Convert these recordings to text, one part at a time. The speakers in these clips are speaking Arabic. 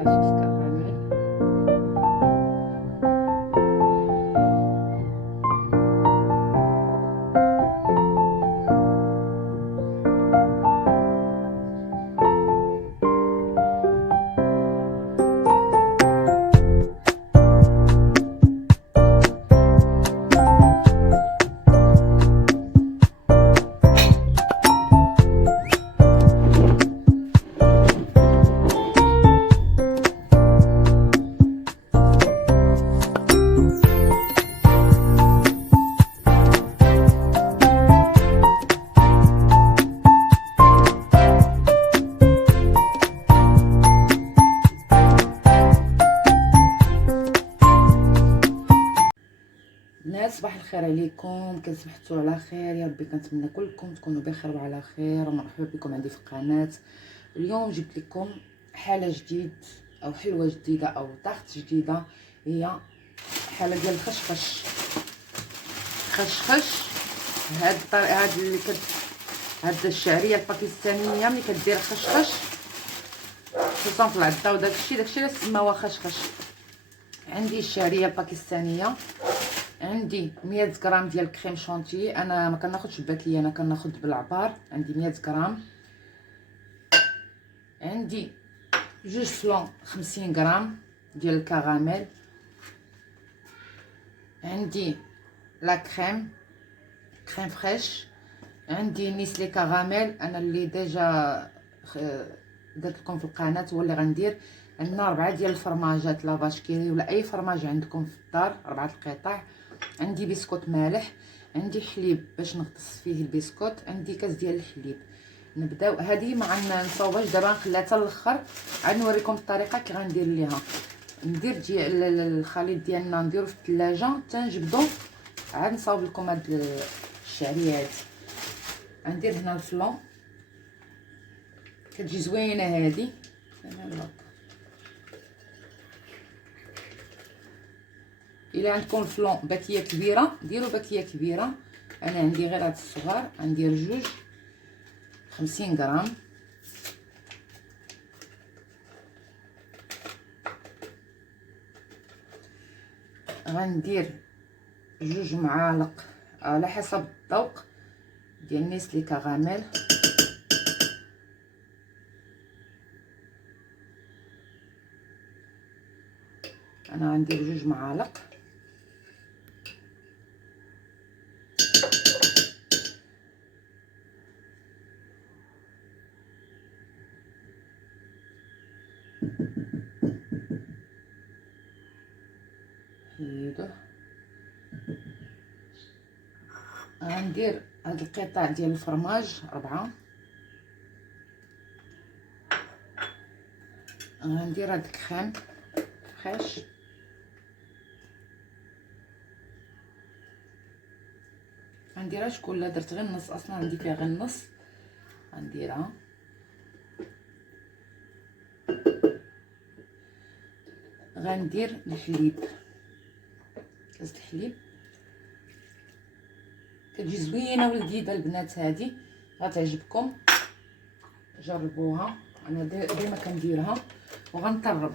صوص كراميل. الناس صباح الخير عليكم، كنسبحتوا على خير يا ربي. كنتمنى كلكم تكونوا بخير وعلى خير، ومرحبا بكم عندي في القناه. اليوم جبت لكم حاله جديد او حلوه جديده او طاقه جديده، هي حاله ديال الخشخش. خشخش هاد الطريقه هاد اللي هاد الشعريه الباكستانيه ملي كدير خشخش خصوصا في العضه وداكشي اللي سماوها خشخش. عندي الشعريه الباكستانيه، عندي 100 غرام ديال الكريم شونتي. انا ما كناخذش بباكيه، انا كناخذ بالعبار. عندي 100 غرام. عندي جوج فلون 50 غرام ديال الكراميل. عندي لا كريم فريش. عندي نيسلي كراميل، انا اللي ديجا درت لكم في القناه هو اللي غندير. عندنا 4 ديال الفرماجات لافاش كيري ولا اي فرماج عندكم في الدار، 4 القطع. عندي بسكوت مالح. عندي حليب باش نغطس فيه البسكوت. عندي كاس ديال الحليب. نبداو هذه ما نصاوبهاش دابا، نخليها حتى الاخر عاد نوريكم الطريقه كي غندير ليها. ندير ديال الخليط ديالنا نديرو في الثلاجه حتى نجبدو، عاد نصاوب لكم هاد الشعريه هادي. غندير هنا الفلون، كتجي زوينه هادي. الا عندكم الفلون باكيه كبيره ديروا باكيه كبيره، انا عندي غير هاد الصغار. غندير جوج 50 غرام. غندير جوج معالق على حسب الذوق ديال نيسلي كراميل. انا غندير جوج معالق. حيدوه. غندير هاد القطع ديال الفرماج 4. غندير هاد الكريم فريش. غنديرهاش كلها، درت غير النص، اصلا عندي فيها غير النص. غنديرها. غندير الحليب، كاس الحليب. كتجي زوينه ولذيذه البنات، هذه غتعجبكم، جربوها. انا ديما كنديرها. وغنطرب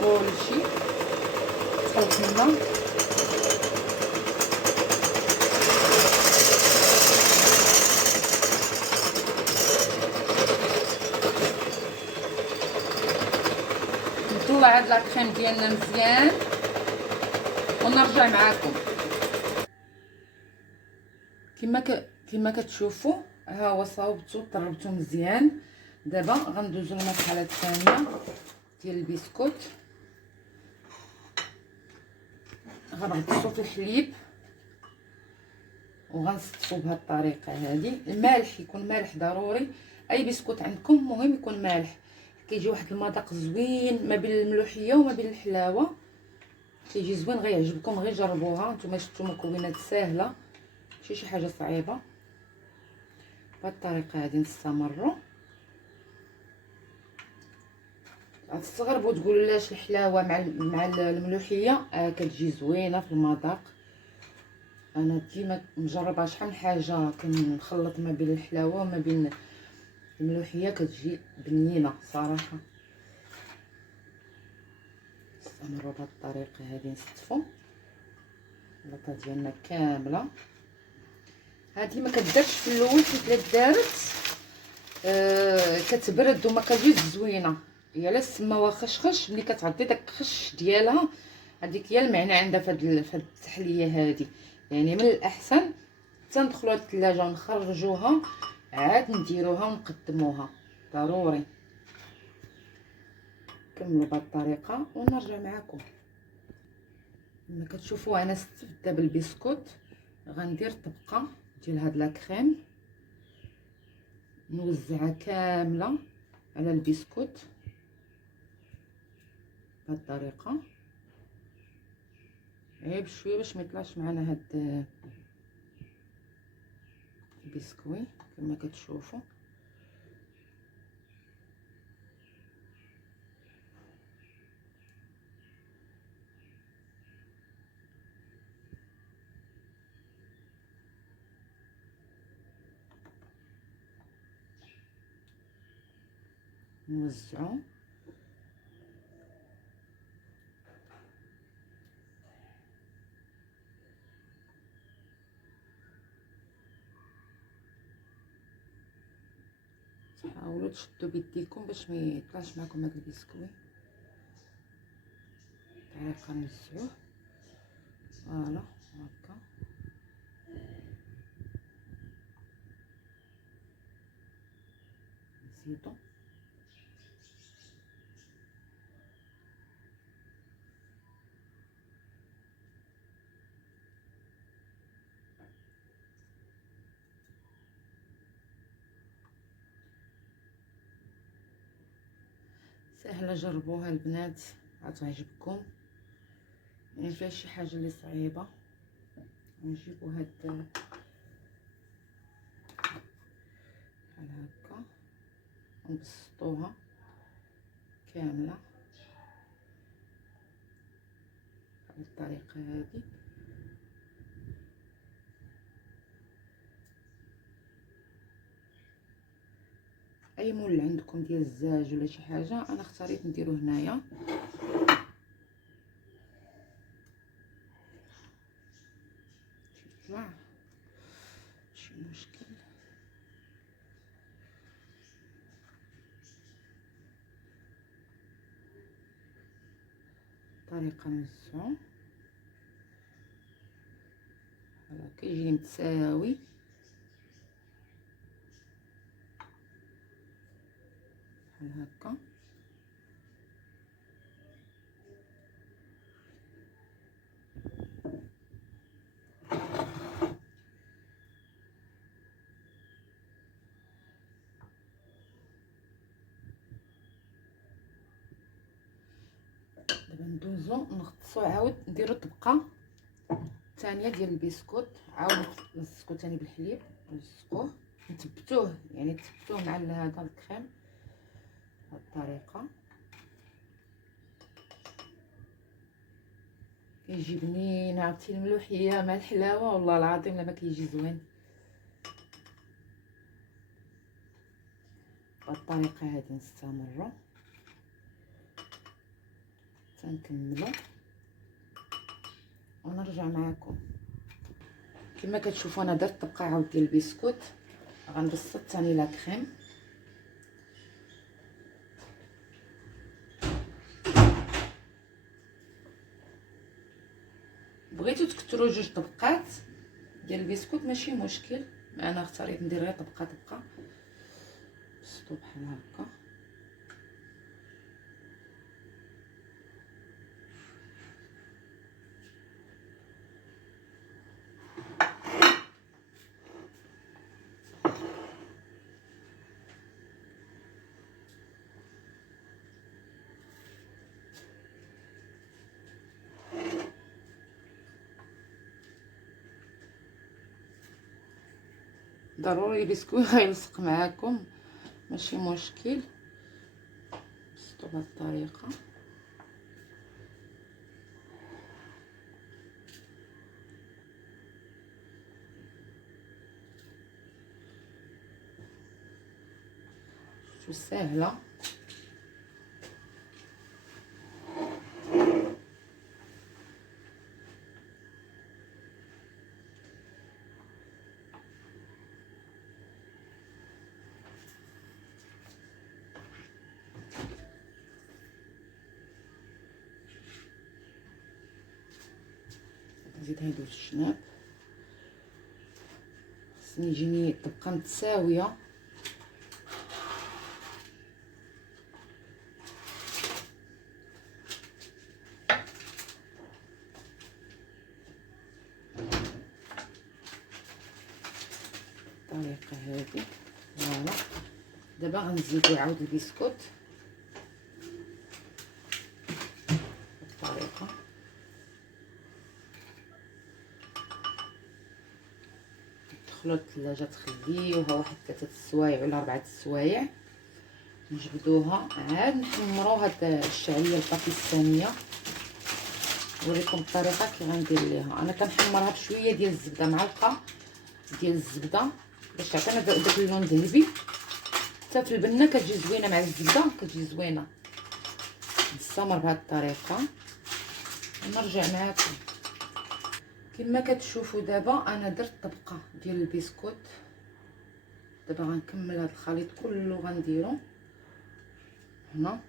كلشي تخلط لنا. نطلع هاد لاكريم ديالنا مزيان ونرجع معاكم. كما كتشوفوا ها هو صاوبتو طربتو مزيان. دابا غندوزو للمرحله الثانيه ديال البسكوت. غنغطسو في الحليب وغنصفو بهاد الطريقه هادي. المالح يكون مالح ضروري، اي بسكوت عندكم مهم يكون مالح، كيجي واحد المذاق زوين ما بين الملوحيه وما بين الحلاوه، كيجي زوين، غيعجبكم. غير جربوها. نتوما شفتوا مكونات ساهله، ماشي شي حاجه صعيبه. بهاد الطريقه هادي نستمروا. غتستغربوا تقولوا لاش الحلاوه مع الملوحيه كتجي زوينه في المذاق. انا ديما مجربه شحال من حاجه، كنخلط ما بين الحلاوه وما بين الملوحيه كتجي بنينه صراحه. نستمروا بهذه الطريقه هذه، نستفوا البلاطه ديالنا كامله. هذه ما كدارش في الاول كيف دارت كتبرد وما كتجيش زوينه، هي لا سماوها خشخش. ملي كتعطي داك الخش ديالها هذيك هي المعنى عندها في هذه التحليه هذه. يعني من الاحسن تندخلوا للثلاجه ونخرجوها عاد نديروها ونقدموها ضروري. كملوا بهذه الطريقه ونرجع معكم. كما كتشوفوا انا استفدت بالبسكوت. غندير طبقه ديال هاد لا كريم نوزعها كامله على البسكوت بهذه الطريقه، غير بشويه باش ما يطلعش معنا هاد البسكوي كما كتشوفوا. نوزعو حاولوا تشدوا بيديكم باش ما يطلعش معكم هذا البسكوي. طريقه نوزعوه فوالا هكا. نزيدو سهله، جربوها البنات غتعجبكم. يعني فيها شي حاجه اللي صعيبه. نجيبو هاد بحال هكا ونبسطوها كامله بالطريقه هذه. اي مول عندكم ديال الزاج ولا شي حاجه، انا اختاريت نديرو هنايا. يطلع ماشي مشكل. طريقه نوزعو هذا كيجي متساوي بحال هكا. دابا ندوزو نغطسو، عاود نديرو الطبقه الثانيه ديال البسكوت، عاود نلصقو ثاني بالحليب نلصقوه نثبتوه، يعني تثبتوه مع هذا الكريم بهذه الطريقه. كيجي بنين. عرفتي الملوحيه مع الحلاوه والله العظيم لما كيجي زوين. بهذه الطريقه هذه نستمروا تنكملوا ونرجع معكم. كما كتشوفوا انا درت طبقه عاود ديال البسكوت، غنبسط ثاني لا كريم. بغيتو تكثروا جوج طبقات ديال البسكوت ماشي مشكل، انا اختاريت ندير غير طبقه طبقه. بسطو بحال هكا. ضروري البسكوي غيلصق معاكم ماشي مشكل. بسطو بهذه الطريقه. شو سهله. نزيد هادو الشناب، خصني يجيني طبقه متساويه. الطريقه هذه فوالا. دابا غنزيدو عاود البسكوت بالطريقه. تدخلوا للثلاجه تخليوها واحد 3 سوايع ولا 4 سوايع، نجبدوها عاد نحمروا هاد الشعريه الباكستانيه. نوريكم الطريقه كي غندير ليها. انا كنحمرها بشويه ديال الزبده، معلقه ديال الزبده باش تعطينا داك اللون ذهبي. حتى في البنه كتجي زوينه مع الزبده، كتجي زوينه. نستمر بهذه الطريقه ونرجع معكم. كما كتشوفوا دابا انا درت طبقه ديال البسكوت. دابا غنكمل هذا الخليط كله غنديرو هنا،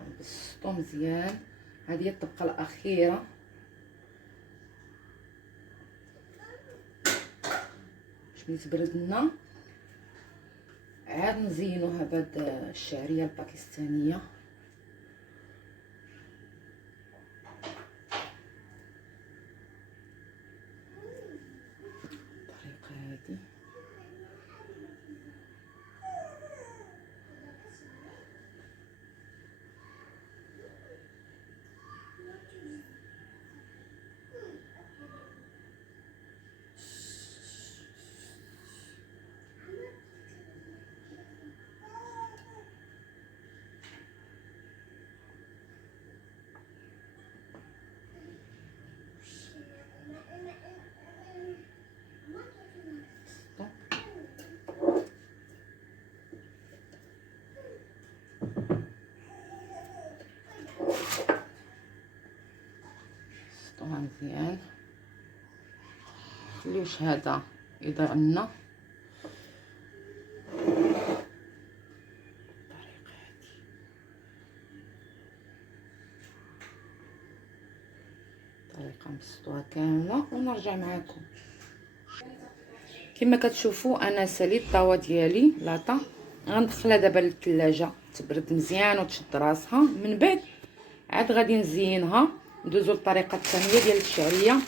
غنبسطو مزيان. هذه هي الطبقه الاخيره. ملي تبرد لنا عاد نزينوها بهاد الشعريه الباكستانيه. الطريقه هذه نبسطوها مزيان. مخليوش هذا يضيع لنا. الطريقه نبسطوها كامله ونرجع معكم. كما كتشوفوا انا ساليت الطاوه ديالي لاطا، غندخلها دابا للثلاجه تبرد مزيان وتشد راسها. من بعد عاد غادي نزينها، ندوزو للطريقه الثانيه ديال الشعريه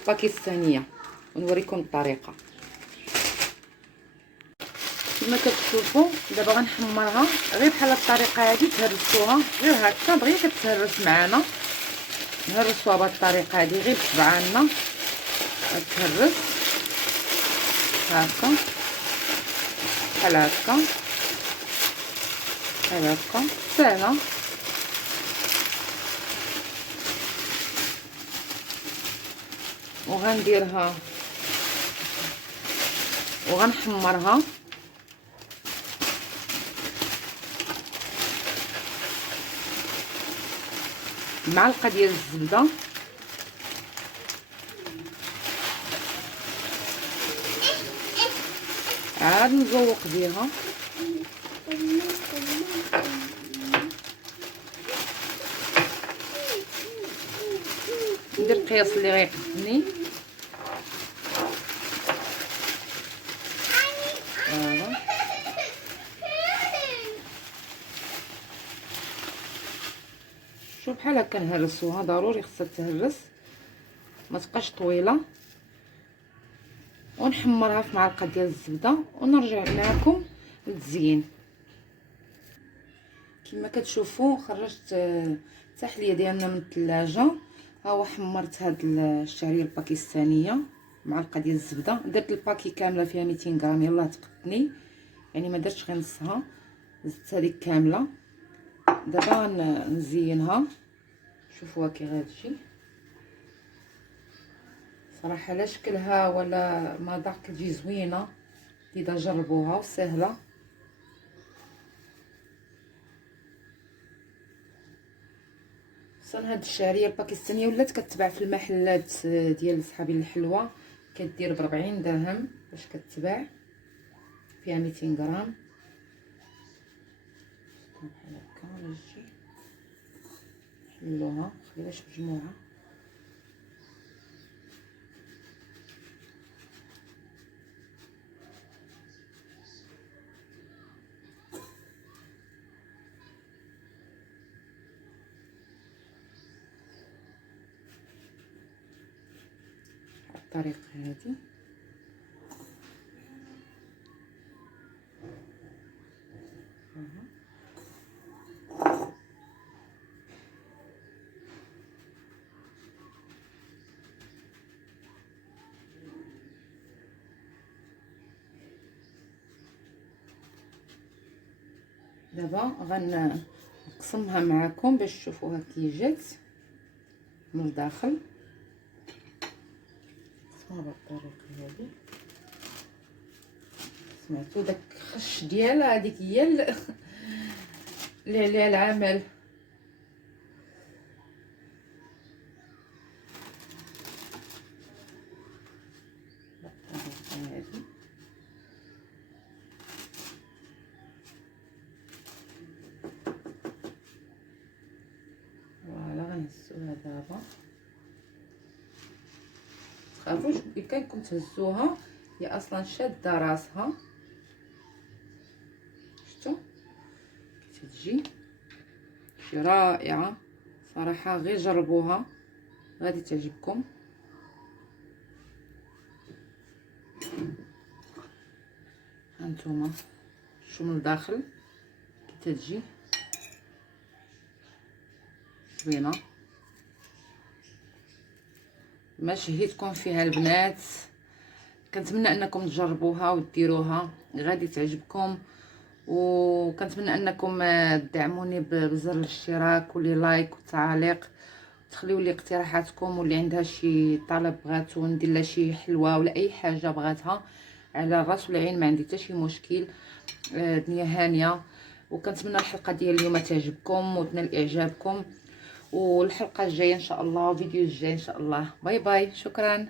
الباكستانيه ونوريكم الطريقه. كما كتشوفوا دابا غنحمرها غير بحال الطريقه هذه. تهرسوها غير هكا دغيا كتهرس معنا. نهرسوها بهذه الطريقه هذه غير بصبعاننا كتهرس هكا بحال هكا بحال هكا سهله. وغنديرها وغنحمرها معلقه ديال الزبده. عاد نزوق بيها. ندير القياس اللي غيقدني. شوف بحال هكا نهرسوها، ضروري خصها تهرس ما تبقاش طويله. ونحمرها في معلقه ديال الزبده ونرجع معكم للتزيين. كما كتشوفوا خرجت التحليه ديالنا من الثلاجه. ها هو حمرت هاد الشعريه الباكستانيه معلقه ديال الزبده. درت الباكي كامله فيها 200 غرام، يلاه تقدني يعني ما درتش غير نصها، زدت هذيك كامله. دابا نزينها. شوفوها كي غتجي صراحه لا شكلها ولا مذاق، كتجي زوينه. اذا جربوها وسهله. اصلا هاد الشعريه الباكستانيه ولات كتباع في المحلات ديال صحابي الحلوه، كدير ب40 درهم باش كتباع، فيها 200 غرام بحال هكا. نجي نحلوها، خليهاش مجموعه. الطريقه هذه دابا غنقسمها معكم باش تشوفوها كي جات من الداخل. نقسموها بالطريقه هذه. سمعتوا داك الخش ديالها، هذيك هي اللي عليها العمل. هذه فوالا غنهزوها دابا. متخافوش بامكانكم تهزوها، هي اصلا شاده راسها. شفتوا كي تجي شي رائعه صراحه، غير جربوها غادي تعجبكم. هانتوما شو من الداخل كي تجي زوينه. ما شهيتكم فيها البنات، كنتمنى انكم تجربوها وديروها، غادي تعجبكم. وكنتمنى انكم تدعموني بزر الاشتراك واللي لايك وتعاليق، تخليو لي اقتراحاتكم، واللي عندها شي طلب بغاتو ندير لها شي حلوه ولا اي حاجه بغاتها، على الراس والعين، ما عندي حتى شي مشكل. دنيا هانيه. وكنتمنى الحلقه ديال اليوم تعجبكم وتنال اعجابكم، والحلقه الجايه ان شاء الله، فيديو الجاي ان شاء الله. باي باي، شكرا.